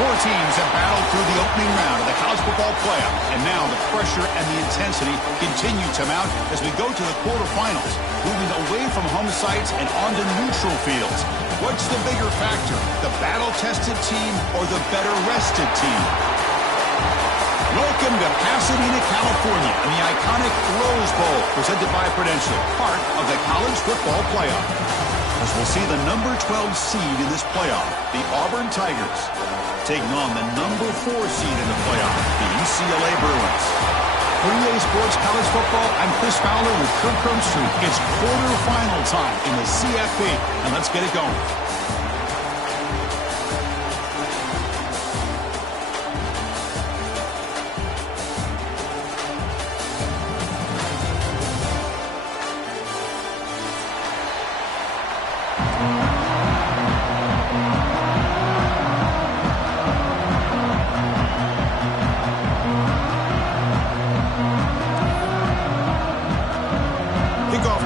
Four teams have battled through the opening round of the college football playoff, and now the pressure and the intensity continue to mount as we go to the quarterfinals, moving away from home sites and onto neutral fields. What's the bigger factor, the battle-tested team or the better-rested team? Welcome to Pasadena, California, in the iconic Rose Bowl, presented by Prudential, part of the college football playoff. As we'll see the number 12 seed in this playoff, the Auburn Tigers, taking on the number 4 seed in the playoff, the UCLA Bruins. For EA Sports College Football, I'm Chris Fowler with Kirk Herbstreit. It's quarterfinal time in the CFP, and let's get it going.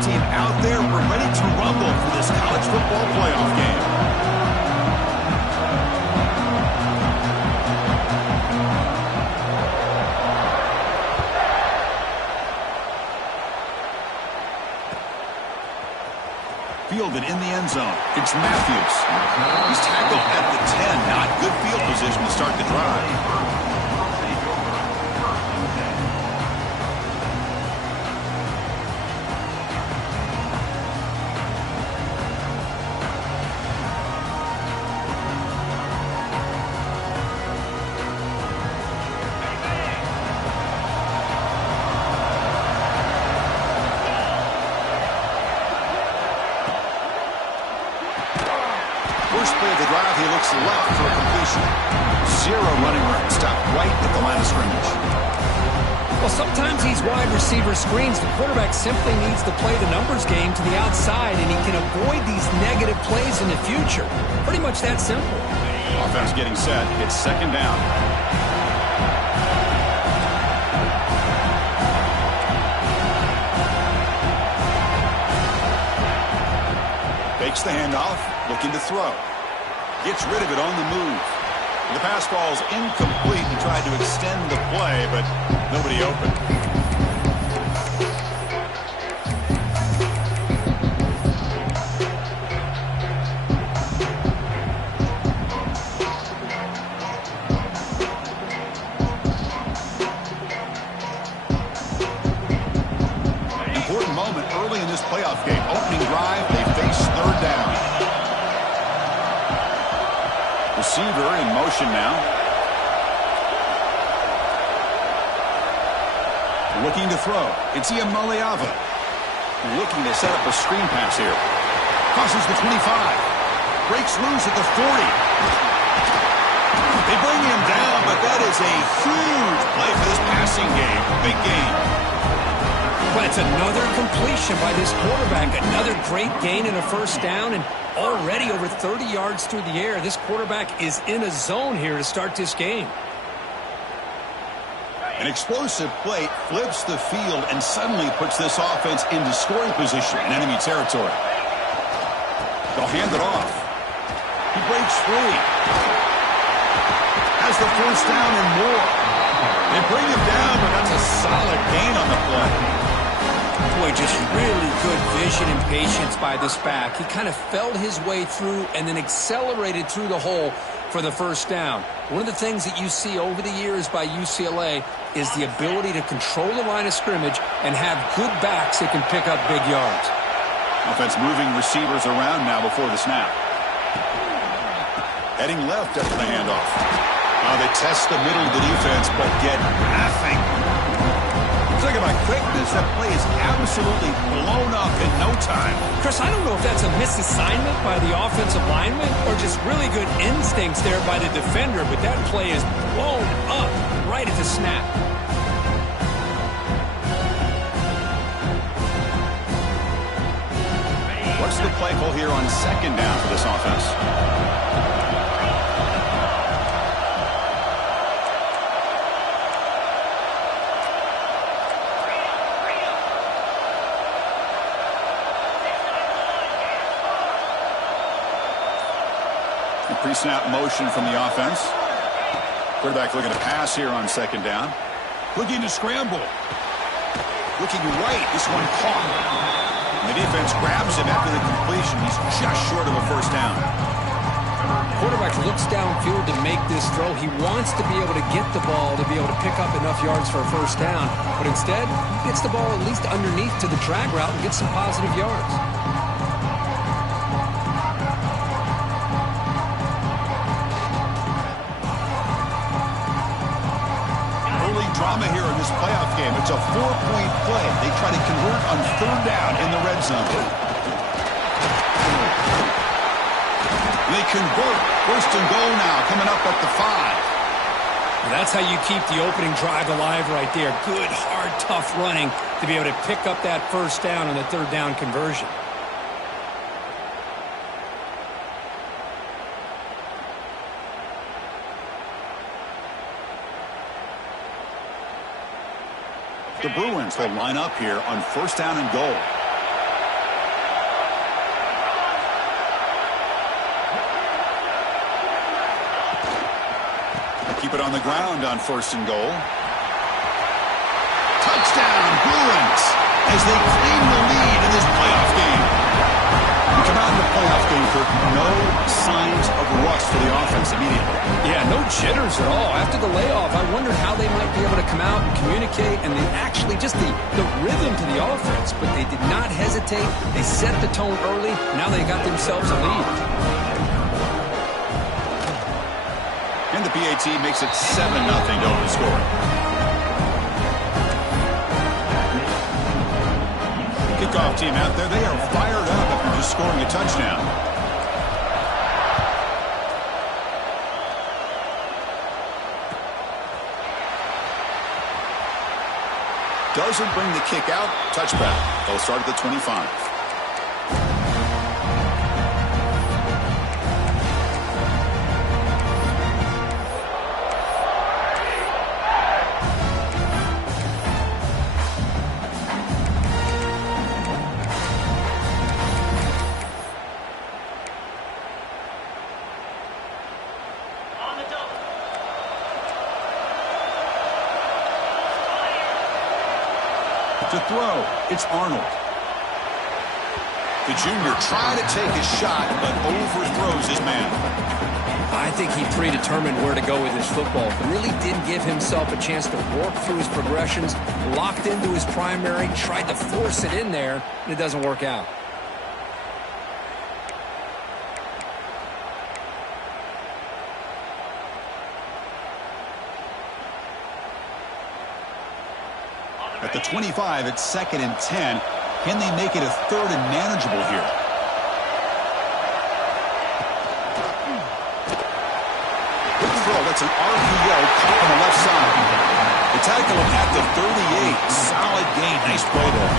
Team out there, we're ready to rumble for this college football playoff game. Fielded in the end zone. It's Matthews. He's tackled at the 10. Not good field position to start the drive. First play of the drive, he looks left for a completion. Zero running room, stopped right at the line of scrimmage. Well, sometimes these wide receiver screens, the quarterback simply needs to play the numbers game to the outside, and he can avoid these negative plays in the future. Pretty much that simple. Offense getting set. It's second down. Fakes the handoff, looking to throw. Gets rid of it on the move. The pass ball's incomplete. He tried to extend the play, but nobody open. Important moment early in this playoff game. Opening drive, they face third down. Receiver in motion now. Looking to throw. It's Iamaleava. Looking to set up a screen pass here. Crosses the 25. Breaks loose at the 40. They bring him down, but that is a huge play for this passing game. Big game. But it's another completion by this quarterback. Another great gain and a first down, and already over 30 yards through the air. This quarterback is in a zone here to start this game. An explosive play flips the field and suddenly puts this offense into scoring position in enemy territory. They'll hand it off. He breaks free. Has the first down and more. They bring him down, but that's a solid gain on the play. Boy, just really good vision and patience by this back. He kind of felt his way through and then accelerated through the hole for the first down. One of the things that you see over the years by UCLA is the ability to control the line of scrimmage and have good backs that can pick up big yards. Offense moving receivers around now before the snap. Heading left after the handoff. They test the middle of the defense, but get nothing. Talk about quickness. That play is absolutely blown up in no time. Chris, I don't know if that's a misassignment by the offensive lineman or just really good instincts there by the defender, but that play is blown up right at the snap. What's the play call here on second down for this offense? Pre-snap motion from the offense. Quarterback looking to pass here on second down. Looking to scramble. Looking right. This one caught. And the defense grabs him after the completion. He's just short of a first down. Quarterback looks downfield to make this throw. He wants to be able to get the ball to be able to pick up enough yards for a first down. But instead, he gets the ball at least underneath to the drag route and gets some positive yards. Early drama here in this playoff game. It's a 4-point play. They try to convert on third down in the red zone. They convert. First and goal now, coming up at the 5. That's how you keep the opening drive alive right there. Good, hard, tough running to be able to pick up that first down on the third down conversion. The Bruins will line up here on first down and goal. Keep it on the ground on first and goal. Touchdown, Bruins, as they claim the lead in this playoff game. We come out in the playoff game, Kirk, no signs of rust for the offense immediately. Yeah, no jitters at all. After the layoff, I wondered how they might be able to come out and communicate, and they actually just the rhythm to the offense, but they did not hesitate. They set the tone early. Now they got themselves a lead. And the PAT makes it 7-0 to open the score. Kickoff team out there, they are fired up after just scoring a touchdown. Doesn't bring the kick out. Touchback. They'll start at the 25. To throw, it's Arnold. The junior tried to take a shot, but overthrows his man. I think he predetermined where to go with his football. Really didn't give himself a chance to work through his progressions, locked into his primary, tried to force it in there, and it doesn't work out. At the 25, it's 2nd and 10. Can they make it a 3rd and manageable here? Good throw. That's an RPO caught on the left side. They tackle him at the 38. Solid gain. Nice play there.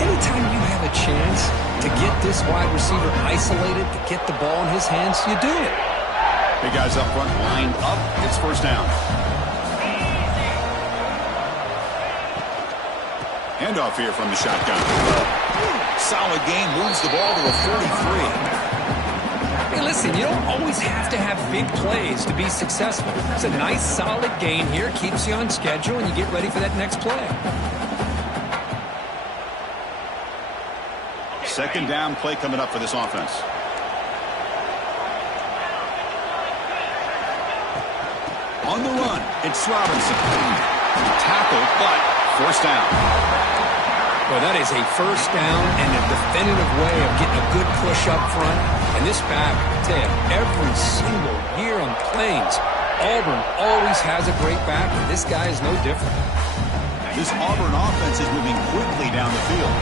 Anytime you have a chance to get this wide receiver isolated, to get the ball in his hands, you do it. Big guys up front lined up. It's first down. Handoff here from the shotgun. Solid gain, moves the ball to a 43. Hey, listen, you don't always have to have big plays to be successful. It's a nice, solid gain here. Keeps you on schedule, and you get ready for that next play. Second down play coming up for this offense. On the run, it's Robinson. Tackled, but first down. Well, that is a first down and a definitive way of getting a good push up front. And this back, I tell you, every single year on Plains, Auburn always has a great back, and this guy is no different. This Auburn offense is moving quickly down the field.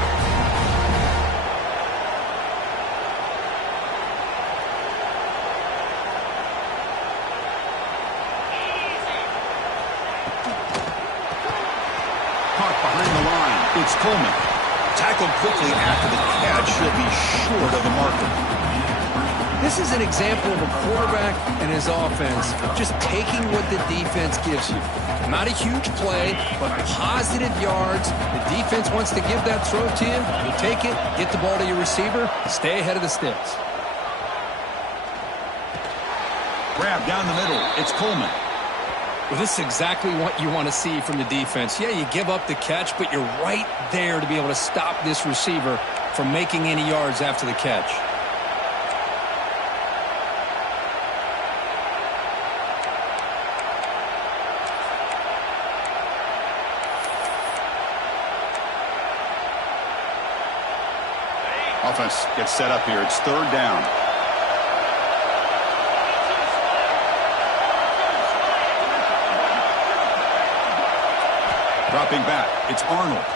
It's Coleman. Tackled quickly after the catch. He'll be short of the marker. This is an example of a quarterback and his offense just taking what the defense gives you. Not a huge play, but positive yards. The defense wants to give that throw to you. You take it, get the ball to your receiver, stay ahead of the sticks. grab down the middle. It's Coleman. Well, this is exactly what you want to see from the defense. Yeah, you give up the catch, but you're right there to be able to stop this receiver from making any yards after the catch. Offense gets set up here. It's third down. Dropping back. It's Arnold.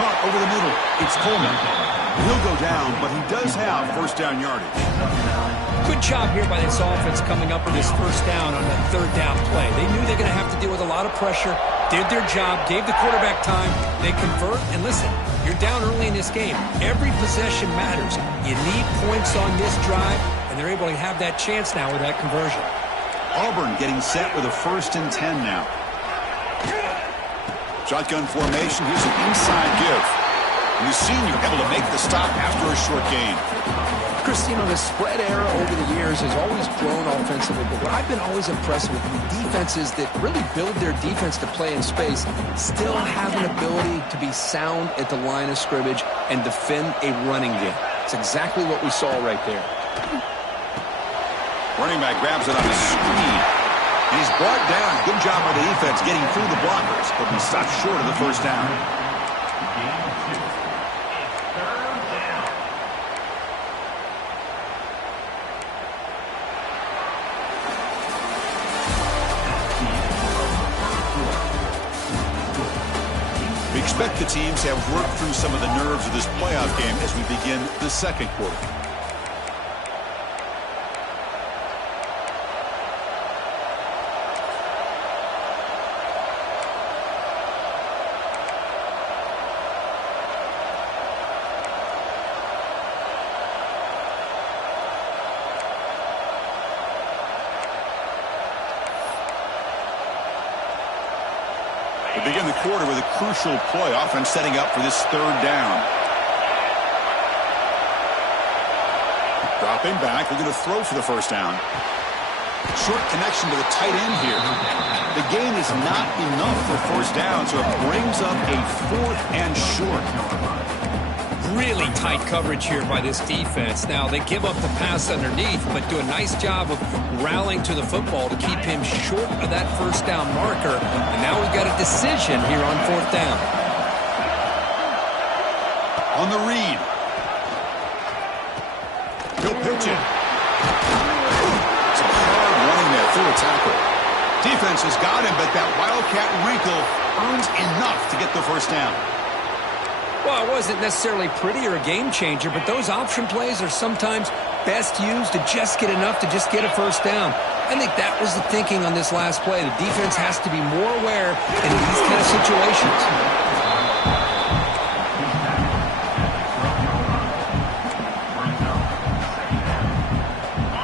Caught over the middle. It's Coleman. He'll go down, but he does have first down yardage. Good job here by this offense coming up with this first down on the third down play. They knew they're going to have to deal with a lot of pressure, did their job, gave the quarterback time. They convert, and listen, you're down early in this game. Every possession matters. You need points on this drive, and they're able to have that chance now with that conversion. Auburn getting set with a 1st and 10 now. Shotgun formation. Here's an inside give. And the senior able to make the stop after a short gain. Chris, you know, the spread era over the years has always grown offensively, but what I've been always impressed with defenses that really build their defense to play in space still have an ability to be sound at the line of scrimmage and defend a running game. It's exactly what we saw right there. Running back grabs it on the screen. And he's brought down. Good job by the defense getting through the blockers, but he stopped short of the first down. We expect the teams to have worked through some of the nerves of this playoff game as we begin the second quarter. We begin the quarter with a crucial play, offense setting up for this third down. Dropping back, looking to throw for the first down. Short connection to the tight end here. The gain is not enough for first down, so it brings up a 4th and short. Really tight coverage here by this defense. Now, they give up the pass underneath, but do a nice job of rallying to the football to keep him short of that first down marker. And now we've got a decision here on 4th down. On the read. He'll pitch it. It's a hard running there through a tackle. Defense has got him, but that Wildcat wrinkle earns enough to get the first down. Well, it wasn't necessarily pretty or a game changer, but those option plays are sometimes best used to just get enough to just get a first down. I think that was the thinking on this last play. The defense has to be more aware in these kind of situations.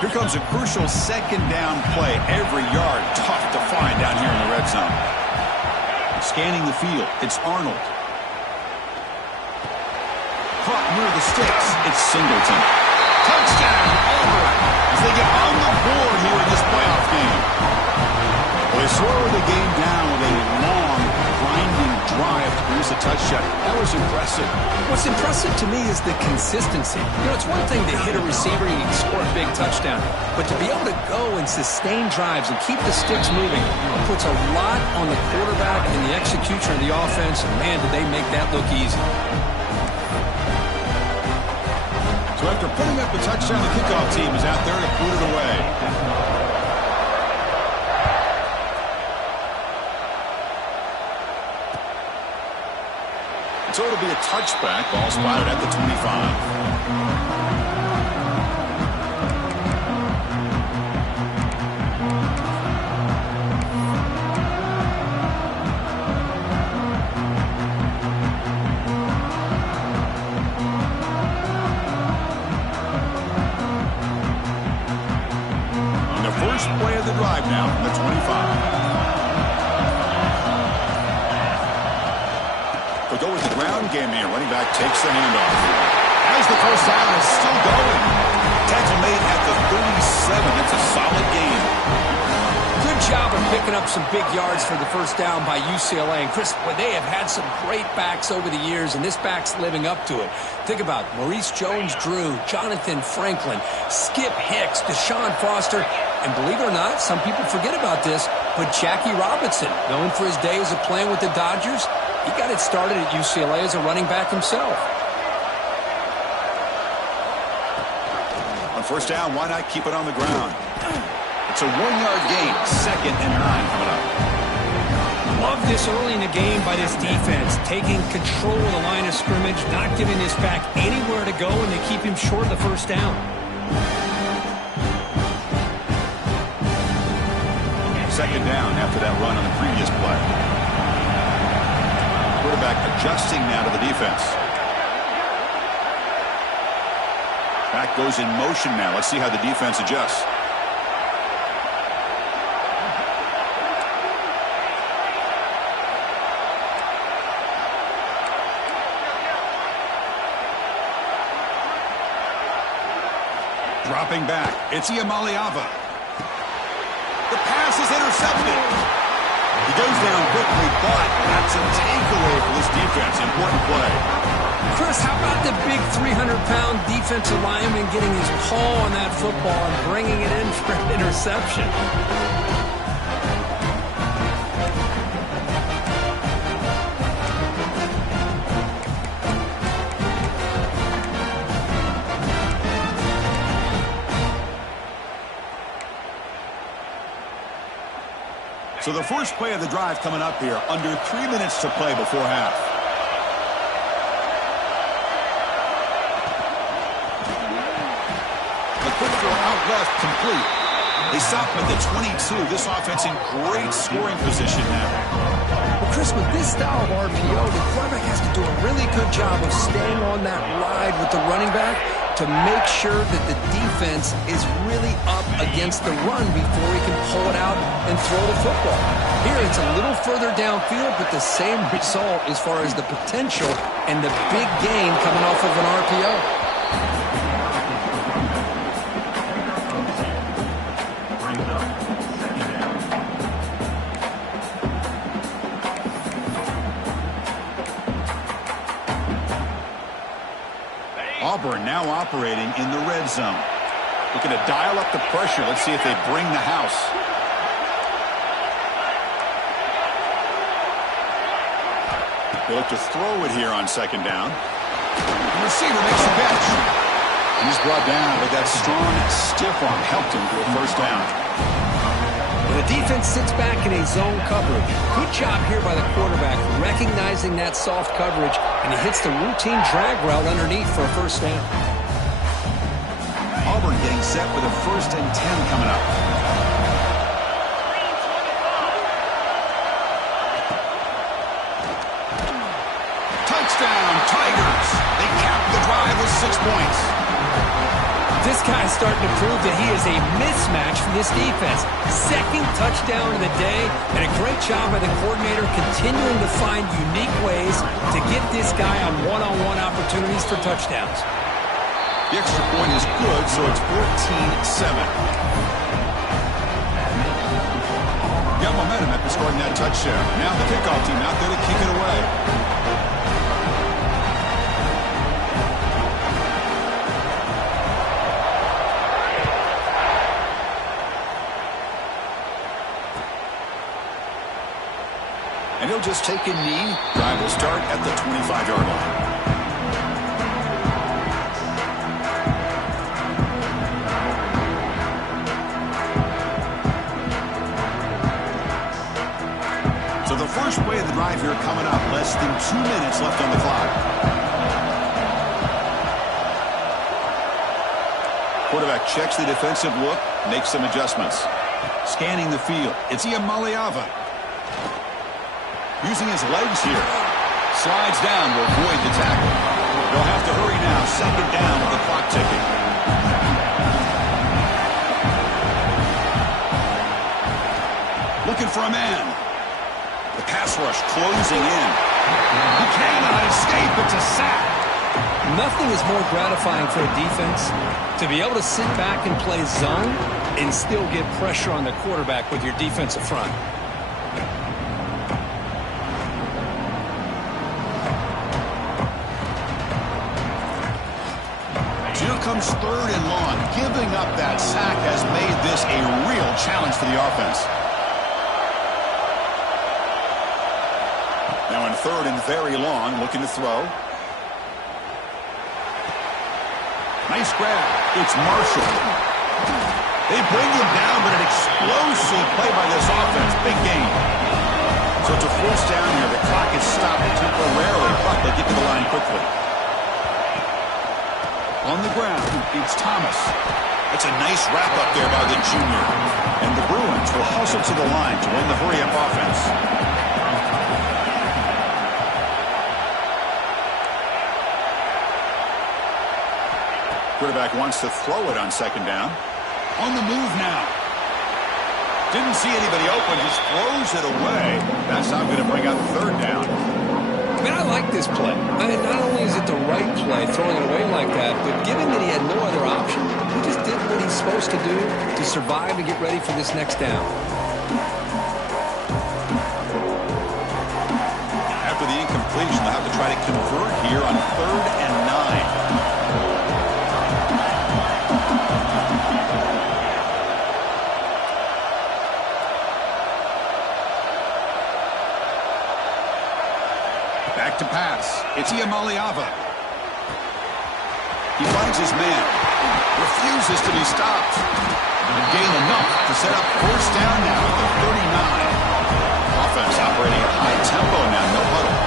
Here comes a crucial second down play. Every yard tough to find down here in the red zone. Scanning the field, it's Arnold. Caught near the sticks, it's Singleton. Touchdown, Auburn, as they get on the board here in this playoff game. Well, they slow the game down with a long, grinding drive to produce a touchdown. That was impressive. What's impressive to me is the consistency. You know, it's one thing to hit a receiver and you can score a big touchdown, but to be able to go and sustain drives and keep the sticks moving puts a lot on the quarterback and the execution of the offense, and man, did they make that look easy. So after putting up a touchdown, the kickoff team is out there to put it away. So it'll be a touchback. Ball spotted at the 25. Play of the drive now from the 25. We'll go with the ground game here. Running back takes the handoff. As the first down is still going. Tackle made at the 37. That's a solid gain. Good job of picking up some big yards for the first down by UCLA. And Chris, boy, they have had some great backs over the years, and this back's living up to it. Think about Maurice Jones-Drew, Jonathan Franklin, Skip Hicks, Deshaun Foster, and believe it or not, some people forget about this, but Jackie Robinson, known for his days of playing with the Dodgers, he got it started at UCLA as a running back himself. On first down, why not keep it on the ground? It's a 1-yard gain, 2nd and 9 coming up. Love this early in the game by this defense, taking control of the line of scrimmage, not giving this back anywhere to go, and they keep him short of the first down. Second down after that run on the previous play. Quarterback adjusting now to the defense. Back goes in motion now. Let's see how the defense adjusts. Dropping back, it's Iamaleava. The pass is intercepted. He goes down quickly, but that's a takeaway for this defense. Important play. Chris, how about the big 300-pound defensive lineman getting his paw on that football and bringing it in for an interception? So the first play of the drive coming up here, under 3 minutes to play before half. The quick throw out left, complete. They stop him at the 22. This offense in great scoring position now. Well, Chris, with this style of RPO, the quarterback has to do a really good job of staying on that ride with the running back to make sure that the defense is really up against the run before he can pull it out and throw the football. Here, it's a little further downfield, but the same result as far as the potential and the big gain coming off of an RPO. Auburn now operating in the red zone. Looking to dial up the pressure. Let's see if they bring the house. They look to throw it here on second down. The receiver makes the catch. He's brought down, but that strong, stiff arm helped him to a first down. The defense sits back in a zone coverage. Good job here by the quarterback, recognizing that soft coverage, and he hits the routine drag route underneath for a first down. Auburn getting set with a 1st and 10 coming up. Touchdown, Tigers! They cap the drive with 6 points. This guy's starting to prove that he is a mismatch for this defense. 2nd touchdown of the day, and a great job by the coordinator continuing to find unique ways to get this guy on one-on-one opportunities for touchdowns. The extra point is good, so it's 14-7. Got momentum after scoring that touchdown. Now the kickoff team out there to kick it away. And he'll just take a knee. Drive will start at the 25-yard line. So the first play of the drive here coming up. Less than 2 minutes left on the clock. Quarterback checks the defensive look, makes some adjustments. Scanning the field. It's Iamaleava. Using his legs here. Slides down to avoid the tackle. They'll have to hurry now. 2nd down with the clock ticking. Looking for a man. The pass rush closing in. He cannot escape. It's a sack. Nothing is more gratifying for a defense to be able to sit back and play zone and still get pressure on the quarterback with your defensive front. Here comes 3rd and long. Giving up that sack has made this a real challenge for the offense. Now in 3rd and very long, looking to throw. Nice grab. It's Marshall. They bring him down, but an explosive play by this offense. Big gain. So it's a 1st down here. The clock is stopped temporarily, but they get to the line quickly. On the ground, it's Thomas. That's a nice wrap-up there by the junior. And the Bruins will hustle to the line to win the hurry-up offense. Quarterback wants to throw it on 2nd down. On the move now. Didn't see anybody open, just throws it away. That's how I'm going to bring out 3rd down. I mean, I like this play. I mean, not only is it the right play, throwing it away like that, but given that he had no other option, he just did what he's supposed to do to survive and get ready for this next down. After the incompletion, they'll have to try to convert here on 3rd and 9. Back to pass. It's Iamaleava. He finds his man. Refuses to be stopped. And gain enough to set up 1st down now at the 39. Offense operating at high tempo now. No huddle.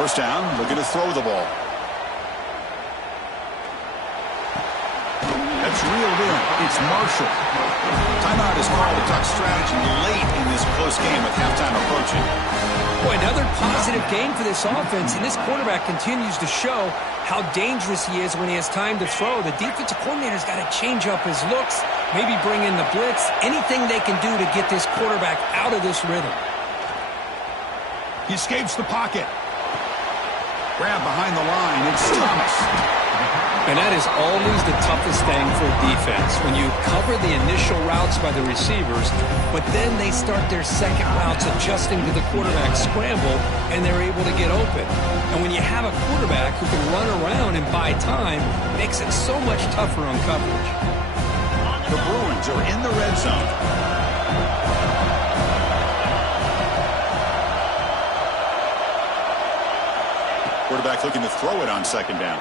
1st down. Looking to throw the ball. That's reeled in. It's Marshall. Timeout is called to talk strategy late in this close game with halftime approaching. Boy, another positive game for this offense, and this quarterback continues to show how dangerous he is when he has time to throw. The defensive coordinator's got to change up his looks, maybe bring in the blitz, anything they can do to get this quarterback out of this rhythm. He escapes the pocket. Grab behind the line. It's Thomas. And that is always the toughest thing for a defense, when you cover the initial routes by the receivers, but then they start their second routes adjusting to the quarterback scramble, and they're able to get open. And when you have a quarterback who can run around and buy time, it makes it so much tougher on coverage. The Bruins are in the red zone. Quarterback looking to throw it on 2nd down.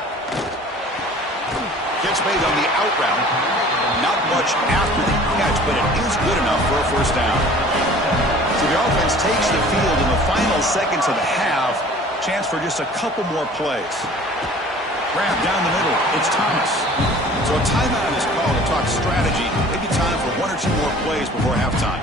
Catch made on the out route. Not much after the catch, but it is good enough for a 1st down. So the offense takes the field in the final seconds of the half. Chance for just a couple more plays. Grab down the middle. It's Thomas. So a timeout is called to talk strategy. Maybe time for 1 or 2 more plays before halftime.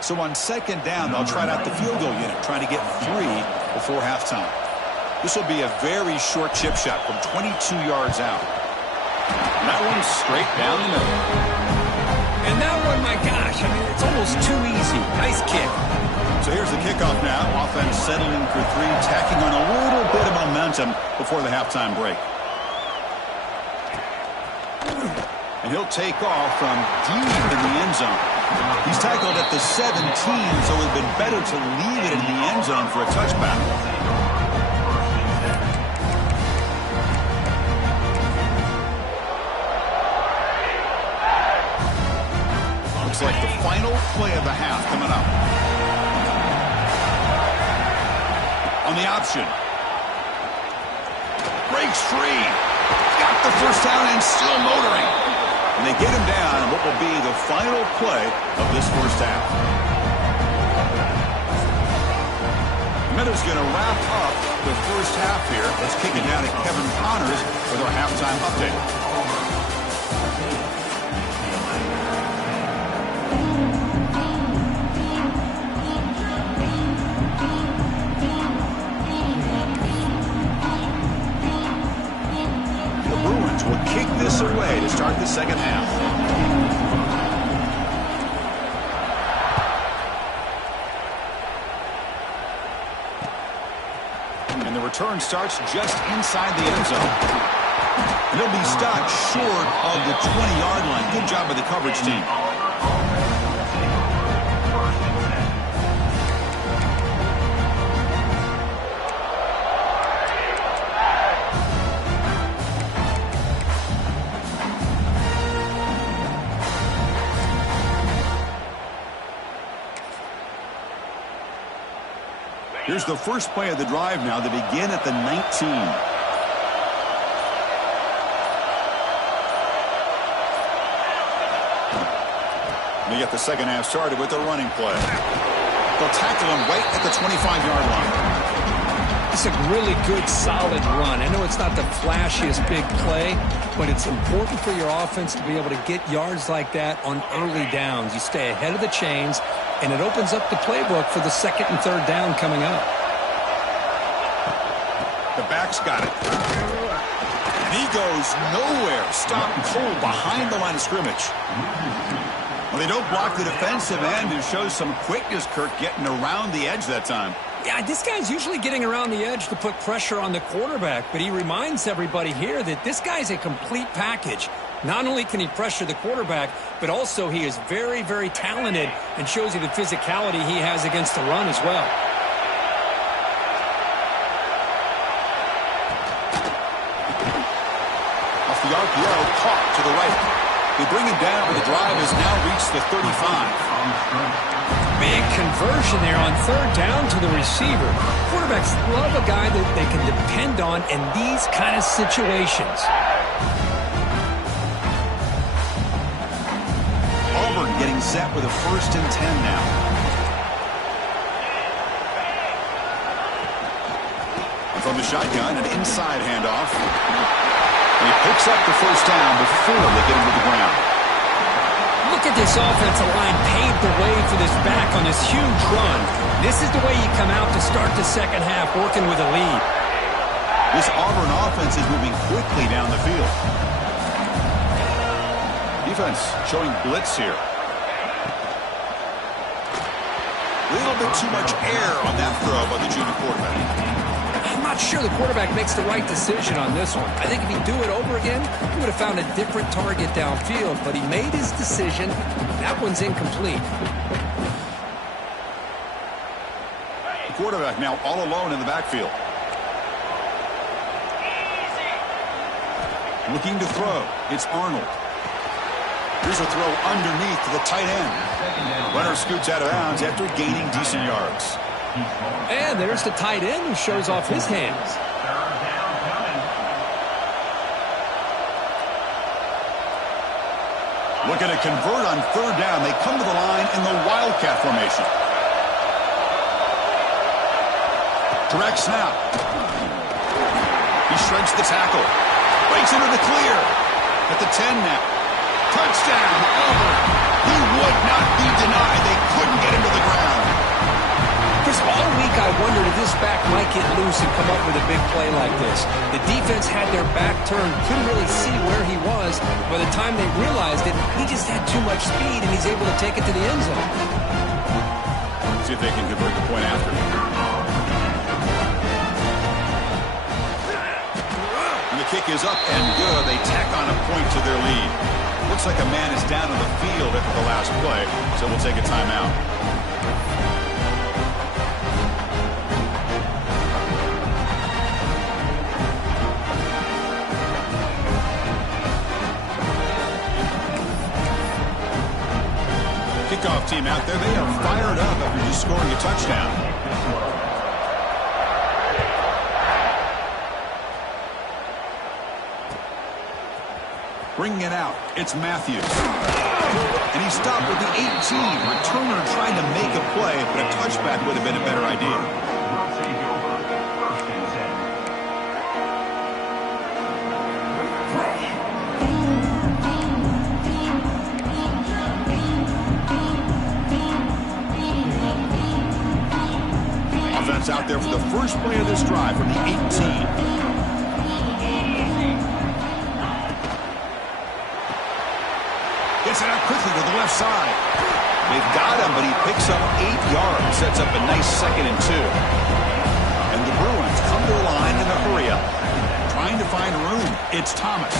So on 2nd down, they'll try out the field goal unit, trying to get 3 before halftime. This will be a very short chip shot from 22 yards out. And that one's straight down the middle. And that one, my gosh, I mean, it's almost too easy. Nice kick. So here's the kickoff now. Offense settling for 3, tacking on a little bit of momentum before the halftime break. And he'll take off from deep in the end zone. He's tackled at the 17, so it would have been better to leave it in the end zone for a touchback. Looks like the final play of the half coming up. On the option. Breaks free. Got the 1st down and still motoring. And they get him down in what will be the final play of this 1st half. Minutes going to wrap up the 1st half here. Let's kick it down to Kevin Connors with our halftime update. this away to start the second half. And the return starts just inside the end zone. And he'll be stopped short of the 20-yard line. Good job by the coverage team. Here's the first play of the drive now. They begin at the 19. They get the second half started with a running play. They'll tackle him right at the 25-yard line. It's a really good, solid run. I know it's not the flashiest big play, but it's important for your offense to be able to get yards like that on early downs. You stay ahead of the chains, and it opens up the playbook for the second and third down coming up. The back's got it. And he goes nowhere. Stopped cold behind the line of scrimmage. Well, they don't block the defensive end and shows some quickness, Kirk, getting around the edge that time. Yeah, this guy's usually getting around the edge to put pressure on the quarterback, but he reminds everybody here that this guy's a complete package. Not only can he pressure the quarterback, but also he is very, very talented and shows you the physicality he has against the run as well. Off the RPO, caught to the right. They bring him down, but the drive has now reached the 35. Big conversion there on third down to the receiver. Quarterbacks love a guy that they can depend on in these kind of situations. Auburn getting set with a 1st and 10 now. And from the shotgun, an inside handoff. And he picks up the first down before they get him to the ground. Look at this offensive line paved the way for this back on this huge run. This is the way you come out to start the second half, working with a lead. This Auburn offense is moving quickly down the field. Defense showing blitz here. A little bit too much air on that throw by the junior quarterback. I'm not sure the quarterback makes the right decision on this one. I think if he'd do it over again, he would have found a different target downfield, but he made his decision. That one's incomplete. The quarterback now all alone in the backfield. Looking to throw. It's Arnold. Here's a throw underneath to the tight end. Runner scoots out of bounds after gaining decent yards. And there's the tight end who shows off his hands. Looking to convert on third down. They come to the line in the Wildcat formation. Direct snap. He shreds the tackle. Breaks into the clear. At the 10 now. Touchdown, Auburn. He would not be denied. They couldn't get him to the ground. Chris, all week I wondered if this back might get loose and come up with a big play like this. The defense had their back turned, couldn't really see where he was. By the time they realized it, he just had too much speed, and he's able to take it to the end zone. See if they can convert the point after. And the kick is up and good. They tack on a point to their lead. Looks like a man is down on the field after the last play, so we'll take a timeout. Kickoff team out there, they are fired up after just scoring a touchdown. Bringing it out, it's Matthews. And he stopped with the 18. Returner trying to make a play, but a touchback would have been a better idea. Out there for the first play of this drive from the 18. left side. They've got him, but he picks up 8 yards. Sets up a nice 2nd and 2. And the Bruins come to the line in a hurry-up. Trying to find room. It's Thomas.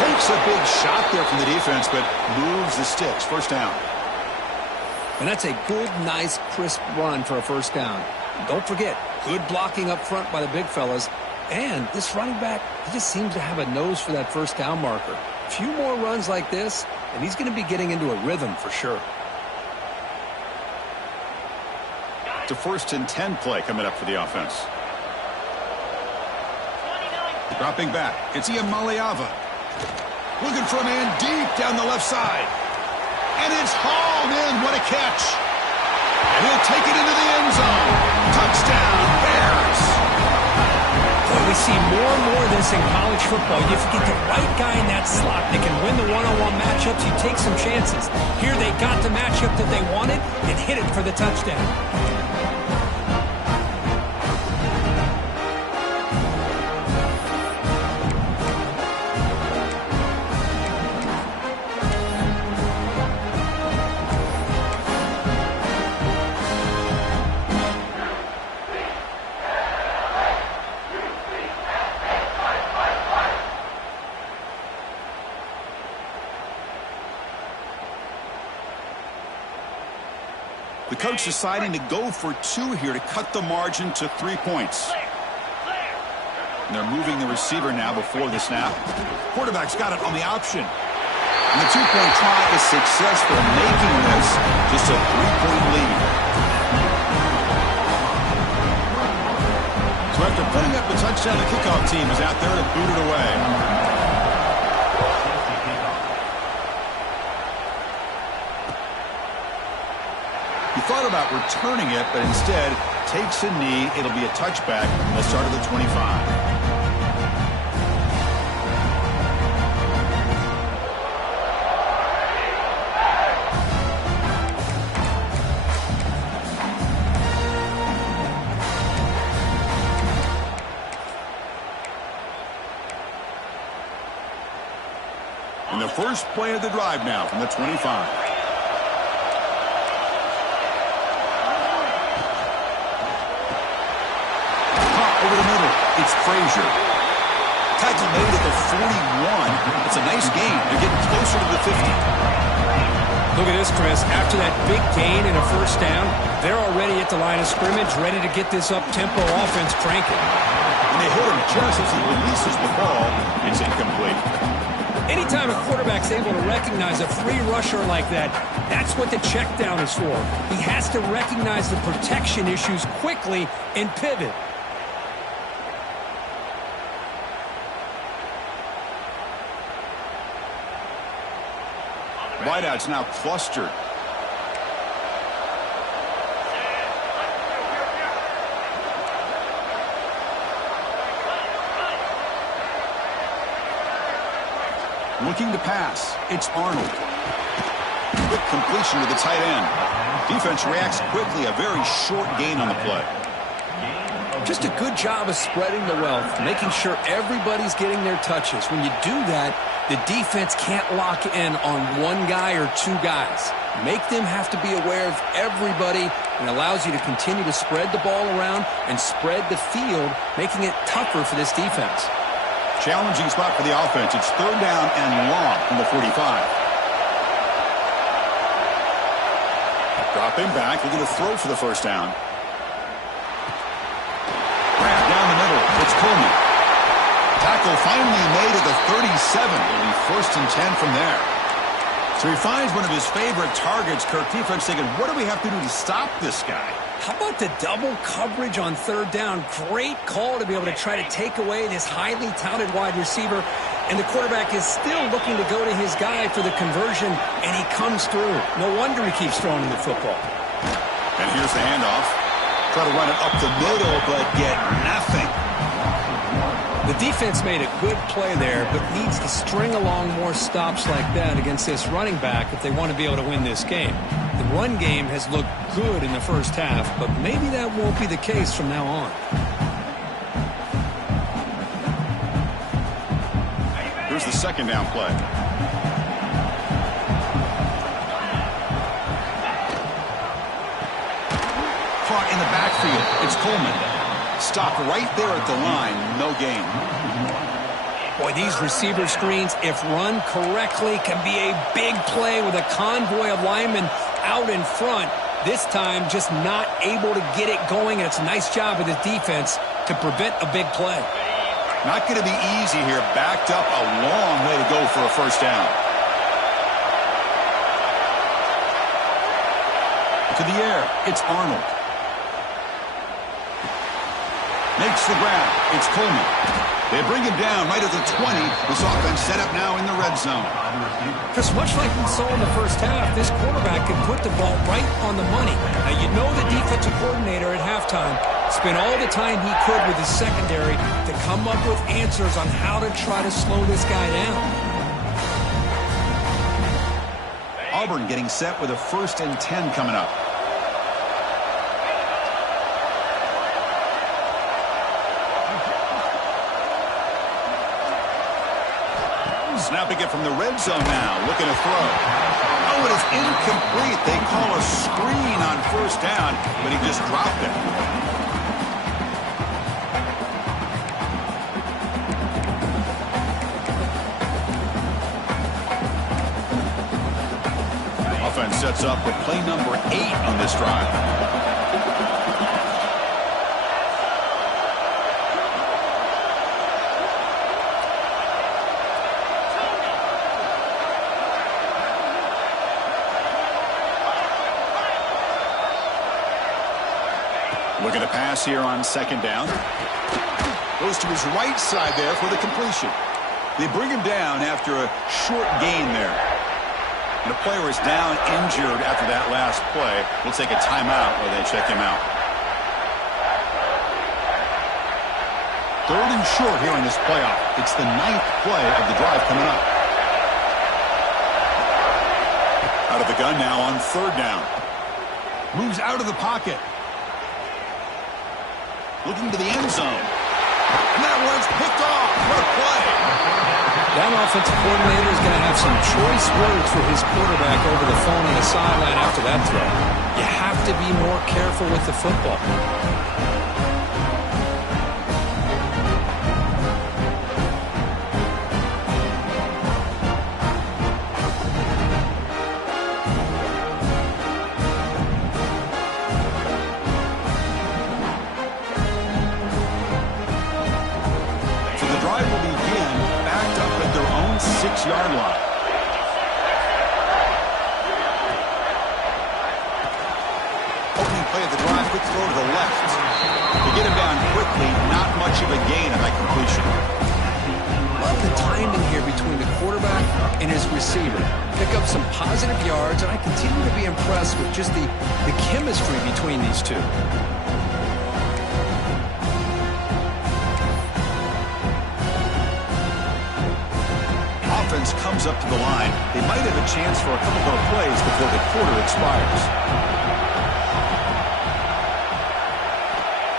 Takes a big shot there from the defense, but moves the sticks. First down. And that's a good, nice, crisp run for a first down. Don't forget, good blocking up front by the big fellas. And this running back, he just seems to have a nose for that first down marker. A few more runs like this, and he's going to be getting into a rhythm for sure. It's a 1st and 10 play coming up for the offense. Dropping back, it's Iamaleava. Looking for a man deep down the left side. And it's hauled in. What a catch. And he'll take it into the end zone. Touchdown, Bears. Boy, we see more and more of this in college football. If you get the right guy in that slot that can win the one-on-one matchups, you take some chances. Here they got the matchup that they wanted and hit it for the touchdown. The coach deciding to go for 2 here to cut the margin to 3 points. And they're moving the receiver now before the snap. Quarterback's got it on the option. And the 2-point try is successful, making this just a 3-point lead. So after putting up the touchdown, the kickoff team is out there to boot it away. He thought about returning it, but instead takes a knee. It'll be a touchback from the start of the 25. And the first play of the drive now from the 25. Over the middle, it's Frazier. Tackle made at the 41. It's a nice gain. They're getting closer to the 50. Look at this, Chris. After that big gain and a first down, they're already at the line of scrimmage, ready to get this up-tempo offense cranking. And they hit him just as he releases the ball. It's incomplete. Anytime a quarterback's able to recognize a free rusher like that, that's what the check down is for. He has to recognize the protection issues quickly and pivot. Wideouts now clustered. Looking to pass. It's Arnold. Quick completion to the tight end. Defense reacts quickly. A very short gain on the play. Just a good job of spreading the wealth, making sure everybody's getting their touches. When you do that, the defense can't lock in on one guy or two guys. Make them have to be aware of everybody, and allows you to continue to spread the ball around and spread the field, making it tougher for this defense. Challenging spot for the offense. It's 3rd down and long from the 45. Dropping back, looking to throw for the first down. Grab down the middle. It's Coleman. Tackle finally made at the 37. It'll be 1st and 10 from there. So he finds one of his favorite targets. Kirk defense thinking, what do we have to do to stop this guy? How about the double coverage on 3rd down? Great call to be able to try to take away this highly touted wide receiver. And the quarterback is still looking to go to his guy for the conversion, and he comes through. No wonder he keeps throwing him the football. And here's the handoff. Try to run it up the middle, but get nothing. The defense made a good play there, but needs to string along more stops like that against this running back if they want to be able to win this game. The run game has looked good in the first half, but maybe that won't be the case from now on. Here's the 2nd down play. caught in the backfield. It's Coleman. Stopped right there at the line. No gain. Boy, these receiver screens, if run correctly, can be a big play with a convoy of linemen out in front. This time, just not able to get it going, and it's a nice job of the defense to prevent a big play. Not going to be easy here. Backed up a long way to go for a first down. To the air, it's Arnold. Makes the grab. It's Coleman. They bring him down right at the 20. This offense set up now in the red zone. Chris, much like we saw in the first half, this quarterback can put the ball right on the money. Now, you know the defensive coordinator at halftime spent all the time he could with his secondary to come up with answers on how to try to slow this guy down. Auburn getting set with a 1st and 10 coming up. Snapping it from the red zone now, looking to throw. Oh, it is incomplete. They call a screen on 1st down, but he just dropped it. Offense sets up with play number 8 on this drive. Looking to pass here on 2nd down. Goes to his right side there for the completion. They bring him down after a short gain there. And the player is down injured after that last play. We'll take a timeout while they check him out. 3rd and short here in this playoff. It's the 9th play of the drive coming up. Out of the gun now on 3rd down. Moves out of the pocket. Looking to the end zone. And that one's picked off. What a play. That offensive coordinator is going to have some choice words for his quarterback over the phone on the sideline after that throw. You have to be more careful with the football. Yard line. Opening play of the drive, quick throw to the left. To get him down quickly, not much of a gain on that completion. Love the timing here between the quarterback and his receiver. Pick up some positive yards, and I continue to be impressed with just the chemistry between these two. Offense comes up to the line. They might have a chance for a couple more plays before the quarter expires.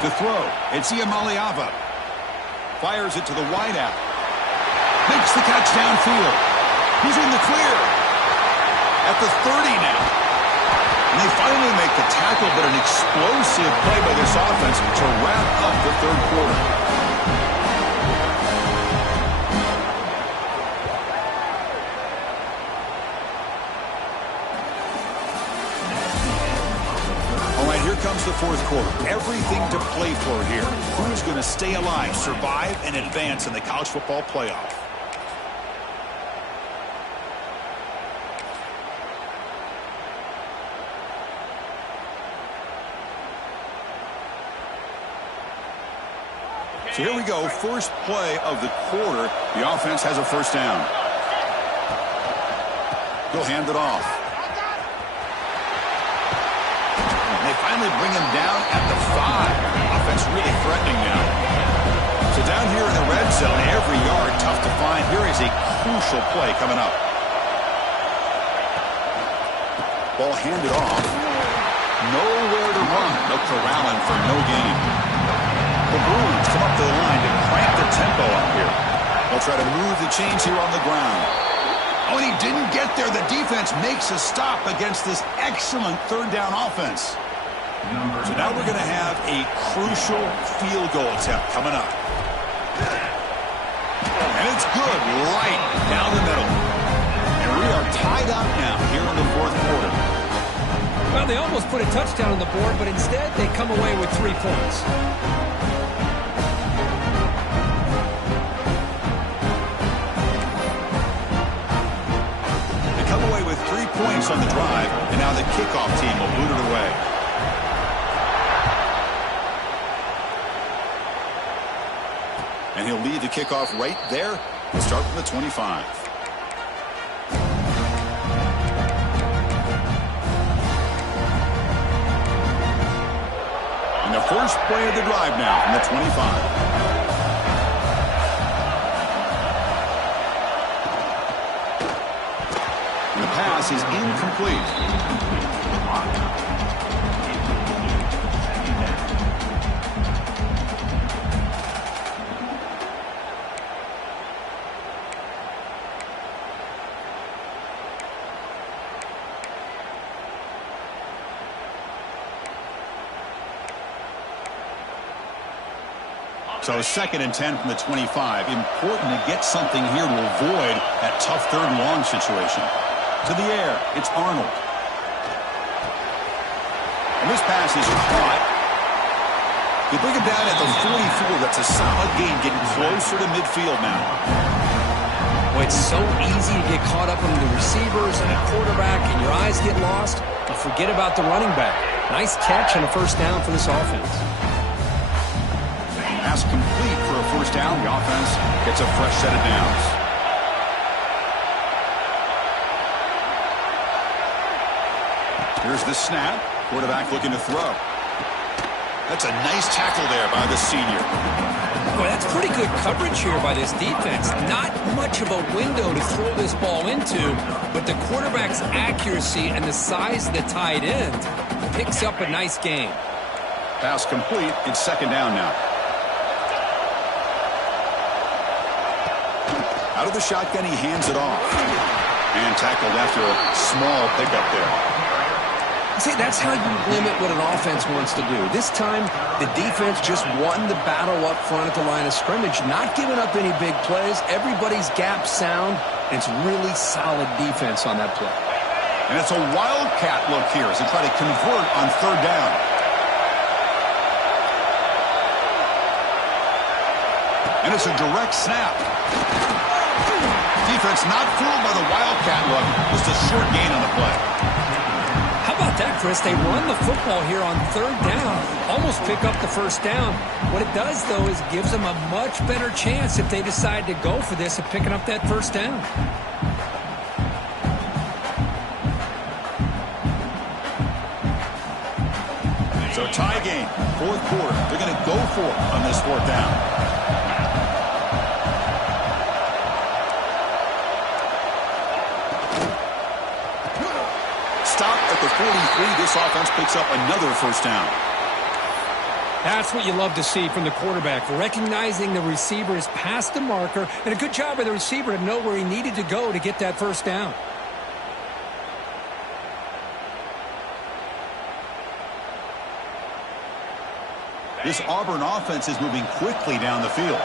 To throw, it's Iamaleava. Fires it to the wideout. Makes the catch downfield. He's in the clear. At the 30 now. And they finally make the tackle, but an explosive play by this offense to wrap up the 3rd quarter. Comes the 4th quarter. Everything to play for here. Who's going to stay alive, survive, and advance in the college football playoff? So here we go. First play of the quarter. The offense has a 1st down. They'll hand it off. Finally bring him down at the 5. Offense really threatening now. So down here in the red zone, every yard tough to find. Here is a crucial play coming up. Ball handed off. Nowhere to run. They'll corral him for no gain. The Bruins come up to the line to crank the tempo up here. They'll try to move the chains here on the ground. Oh, and he didn't get there. The defense makes a stop against this excellent 3rd down offense. So now we're going to have a crucial field goal attempt coming up. And it's good right down the middle. And we are tied up now here in the fourth quarter. Well, they almost put a touchdown on the board, but instead they come away with 3 points. They come away with 3 points on the drive, and now the kickoff team will boot it away. And he'll lead the kickoff right there. We'll start from the 25. And the first play of the drive now from the 25. And the pass is incomplete. So 2nd and 10 from the 25. Important to get something here to avoid that tough 3rd and long situation. To the air, it's Arnold. And this pass is caught. You bring it down at the 44. That's a solid gain, getting closer to midfield now. Well, it's so easy to get caught up in the receivers and a quarterback, and your eyes get lost. You forget about the running back. Nice catch and a first down for this offense. Pass complete for a first down. The offense gets a fresh set of downs. Here's the snap. Quarterback looking to throw. That's a nice tackle there by the senior. Boy, that's pretty good coverage here by this defense. Not much of a window to throw this ball into, but the quarterback's accuracy and the size of the tight end picks up a nice gain. Pass complete. It's 2nd down now. Out of the shotgun, he hands it off. And tackled after a small pickup there. See, that's how you limit what an offense wants to do. This time, the defense just won the battle up front at the line of scrimmage, not giving up any big plays. Everybody's gap sound, and it's really solid defense on that play. And it's a wildcat look here as they try to convert on 3rd down. And it's a direct snap. Defense not fooled by the wildcat look. Just a short gain on the play. How about that, Chris? They run the football here on 3rd down, almost pick up the first down. What it does, though, is it gives them a much better chance if they decide to go for this of picking up that first down. So tie game, 4th quarter. They're going to go for it on this 4th down. Stop at the 43. This offense picks up another first down. That's what you love to see from the quarterback, recognizing the receiver is past the marker, and a good job by the receiver to know where he needed to go to get that first down. This Auburn offense is moving quickly down the field.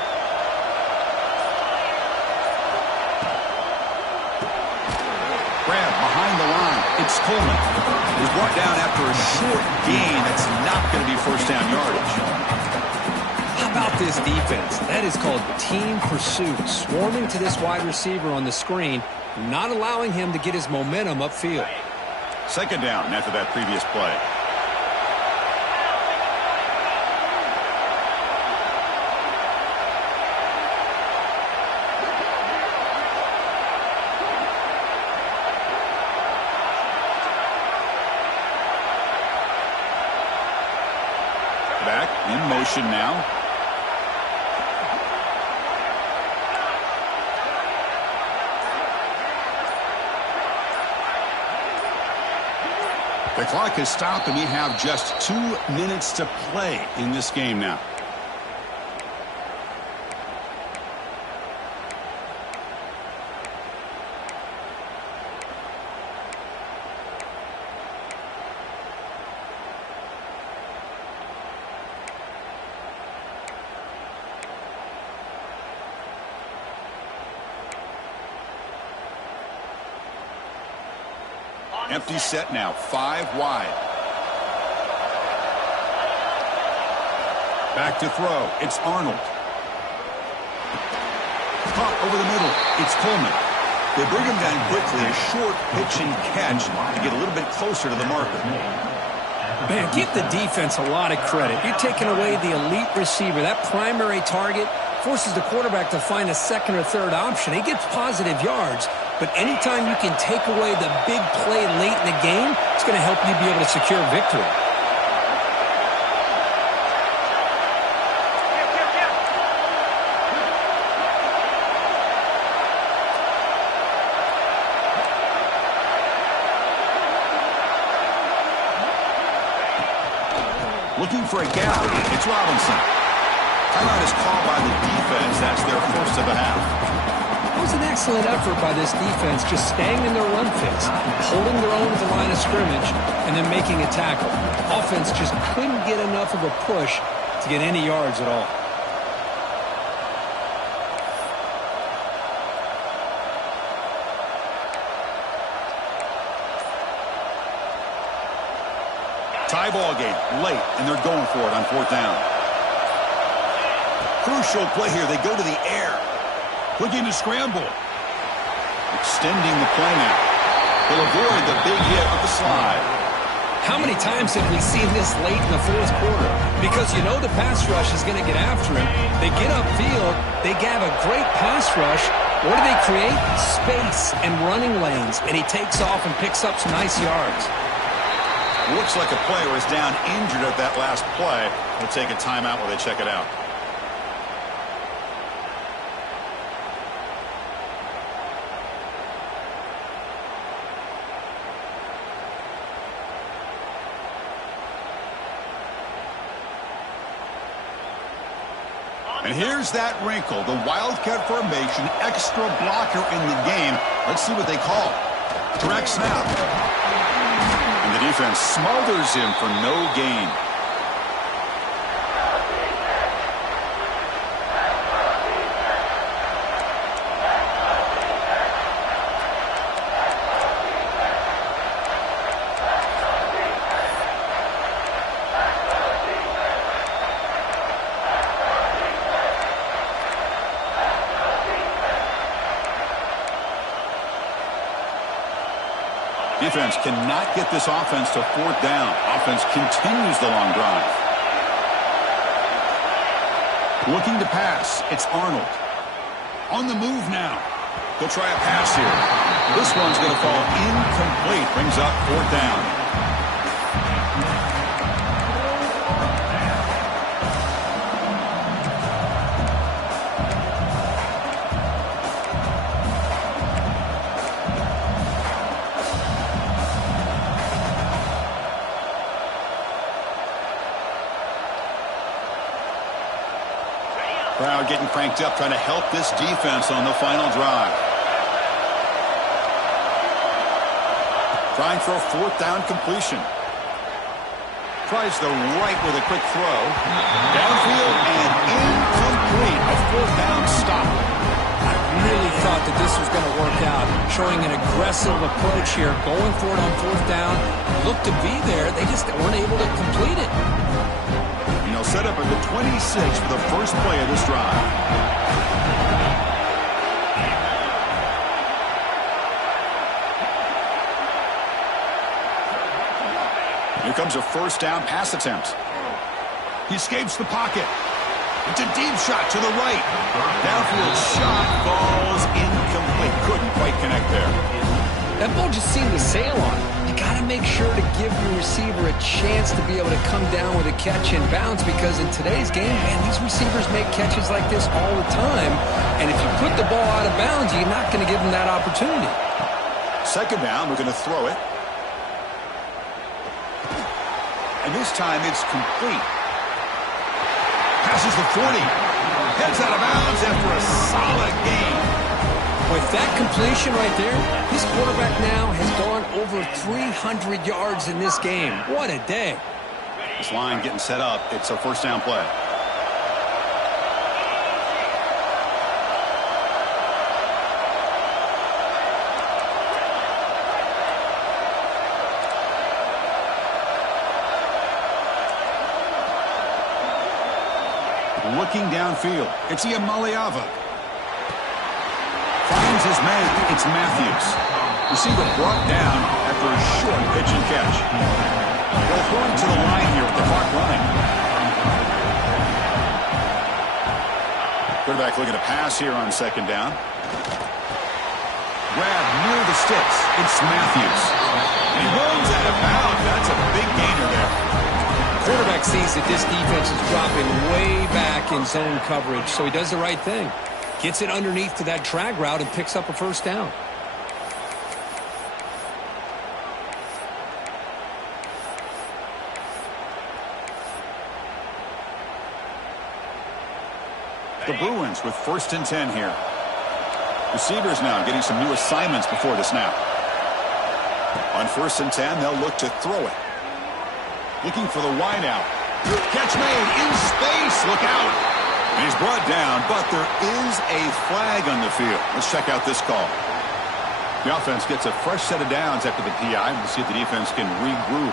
Grab behind the line. It's Coleman. He's brought down after a short gain. That's not going to be first down yardage. How about this defense? That is called team pursuit. Swarming to this wide receiver on the screen, not allowing him to get his momentum upfield. 2nd down after that previous play. Back in motion now. The clock has stopped and we have just 2 minutes to play in this game now. Empty set now, 5 wide. Back to throw. It's Arnold. Caught over the middle. It's Coleman. They bring him down quickly. A short pitch and catch to get a little bit closer to the marker. Man, give the defense a lot of credit. You're taking away the elite receiver. That primary target forces the quarterback to find a second or third option. He gets positive yards, but anytime you can take away the big play late in the game, it's going to help you be able to secure victory. Looking for a gap. It's Robinson. Timeout is called by the defense. That's their first of the half. It was an excellent effort by this defense, just staying in their run fits, holding their own at the line of scrimmage, and then making a tackle. Offense just couldn't get enough of a push to get any yards at all. Tie ball game late, and they're going for it on 4th down. Crucial play here. They go to the air. Looking to scramble. Extending the play now. They'll avoid the big hit with the slide. How many times have we seen this late in the 4th quarter? Because you know the pass rush is going to get after him. They get upfield. They have a great pass rush. What do they create? Space and running lanes. And he takes off and picks up some nice yards. Looks like a player is down injured at that last play. They'll take a timeout while they check it out. And here's that wrinkle, the Wildcat formation, extra blocker in the game. Let's see what they call. Direct snap. And the defense smothers him for no gain. Defense cannot get this offense to 4th down. Offense continues the long drive. Looking to pass. It's Arnold. On the move now. They'll try a pass here. This one's going to fall incomplete. Brings up 4th down. Crowd getting cranked up, trying to help this defense on the final drive. Trying for a 4th down completion. Tries the right with a quick throw. Downfield and incomplete. A 4th down stop. I really thought that this was going to work out. Showing an aggressive approach here. Going for it on 4th down. Looked to be there. They just weren't able to complete it. Set up at the 26 for the first play of this drive. Here comes a 1st down pass attempt. He escapes the pocket. It's a deep shot to the right. Downfield shot falls incomplete. Couldn't quite connect there. That ball just seemed to sail on it. You got to make sure to give your receiver a chance to be able to come down with a catch and bounce, because in today's game, man, these receivers make catches like this all the time. And if you put the ball out of bounds, you're not going to give them that opportunity. 2nd down, we're going to throw it. And this time it's complete. Passes the 40. Heads out of bounds after a solid game. With that completion right there, this quarterback now has gone over 300 yards in this game. What a day. This line getting set up. It's a 1st down play. Looking downfield, it's Iamaleava. Finds his man. It's Matthews. Receiver brought down after a short pitch and catch. They'll throw him to the line here with the clock running. Quarterback looking to pass here on second down. Grab near the sticks. It's Matthews. And he rolls out of bounds. That's a big gainer there. Quarterback sees that this defense is dropping way back in zone coverage, so he does the right thing. Gets it underneath to that drag route and picks up a first down. The Bruins with 1st and 10 here. Receivers now getting some new assignments before the snap. On 1st and 10, they'll look to throw it. Looking for the wide out. Catch made in space. Look out. And he's brought down, but there is a flag on the field. Let's check out this call. The offense gets a fresh set of downs after the PI. We'll see if the defense can regroup.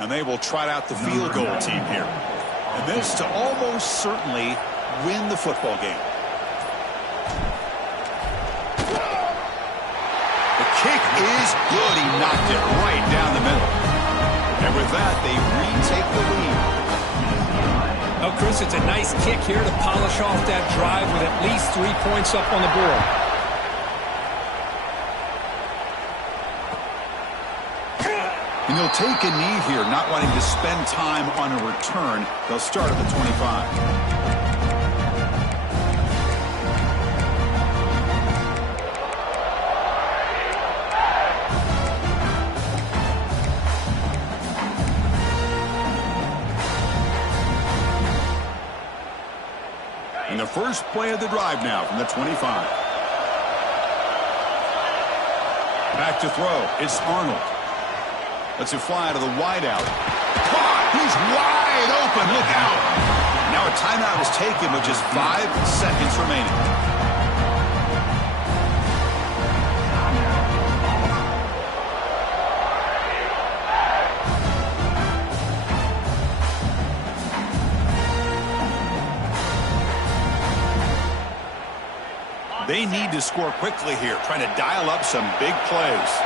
And they will trot out the field goal team here. And this to almost certainly win the football game. The kick is good. He knocked it right down the middle. And with that, they retake the lead. Oh, Chris, it's a nice kick here to polish off that drive with at least 3 points up on the board. And they'll take a knee here, not wanting to spend time on a return. They'll start at the 25. And the first play of the drive now from the 25. Back to throw. It's Arnold. Lets it fly to the wideout. Caught! He's wide open. Look out! Now a timeout is taken with just 5 seconds remaining. They need to score quickly here, trying to dial up some big plays.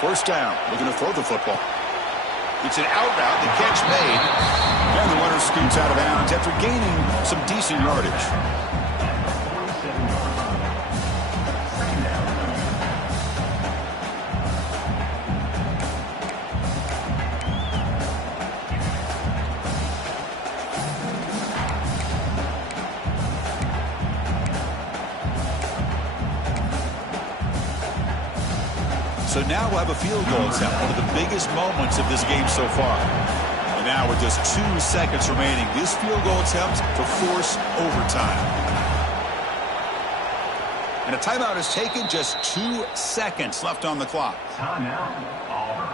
First down, looking to throw the football. It's an out route, the catch made. And the runner scoots out of bounds after gaining some decent yardage. So now we'll have a field goal attempt, one of the biggest moments of this game so far. And now with just 2 seconds remaining, this field goal attempt to force overtime. And a timeout is taken, just 2 seconds left on the clock. Timeout, Auburn.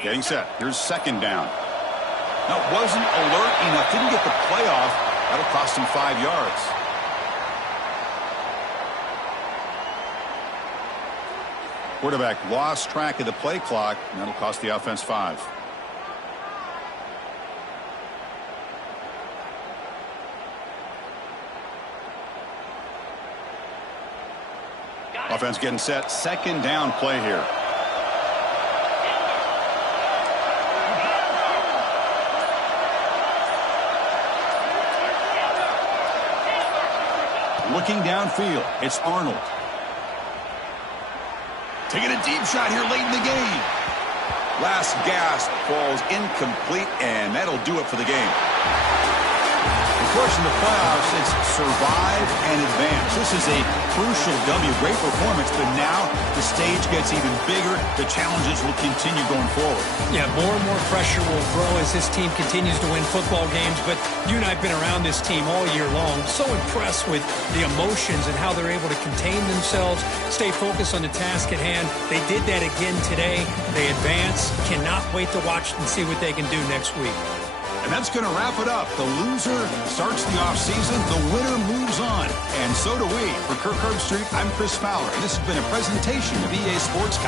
Getting set. Here's second down. No, wasn't alert enough. Didn't get the play off. That'll cost him 5 yards. Quarterback lost track of the play clock, and that'll cost the offense 5. Offense getting set. Second down play here. Looking downfield, it's Arnold. Taking a deep shot here late in the game. Last gasp falls incomplete, and that'll do it for the game. Of course, in the playoffs, it's survive and advance. This is a crucial W. Great performance, but now the stage gets even bigger. The challenges will continue going forward. Yeah, more and more pressure will grow as this team continues to win football games, but you and I have been around this team all year long. So impressed with the emotions and how they're able to contain themselves, stay focused on the task at hand. They did that again today. They advance. Cannot wait to watch and see what they can do next week. And that's going to wrap it up. The loser starts the offseason. The winner moves on. And so do we. For Kirk Herbstreit, I'm Chris Fowler. And this has been a presentation of EA Sports.